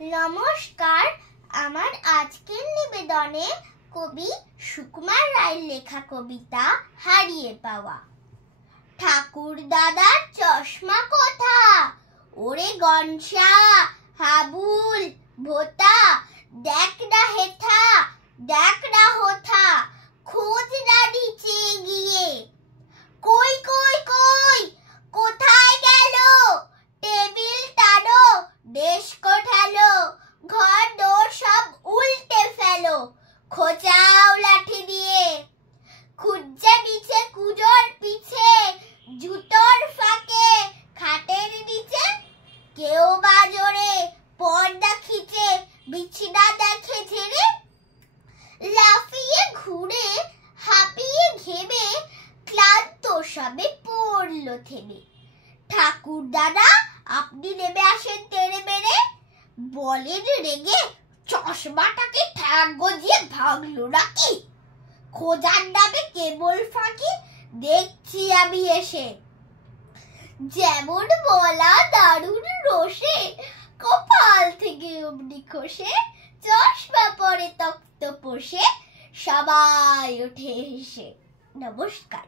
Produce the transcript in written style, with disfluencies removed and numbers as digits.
নমস্কার, আমার আজকের নিবেদনে কবি সুকুমার রায়ের লেখা কবিতা হারিয়ে পাওয়া। ঠাকুর দাদার চশমা কোথা? ওরে গনসা, হাবুল, ভোতা, দেখ না হেথা, দেখ না হোথা, খোঁজ না নিচে গিয়ে। কই কই কই, কোথায় গেল? টেবিল টানো, ডেস্ক ঠালো, ঘর দোর সব উল্টে ফেলো, খোঁচাও লাঠি দিয়ে। খুঁজছে নিচে কুজোর পিছে, জুতোর ফাঁকে, খাটের নিচে, কেউ বা জোরে পর্দা খিচে বিছানা দেখে ঝেড়ে। লাফিয়ে ঘুরে হাঁপিয়ে ঘেমে ক্লান্ত সবে পড়ল থেমে। ঠাকুর দাদা, আপনি নেমে আসেন তেড়ে মেরে, বলেন রেগে, চশমাটাকে ঠ্যাং গজিয়ে ভাঙলো নাকি? খোঁজার নামে কেবল ফাঁকি দেখছি আমি এসে। যেমন বলা দারুণ রোষে, কপাল থেকে অমনি খসে, চশমা পরে তক্ত পোষে, সবাই ওঠে হেসে। নমস্কার।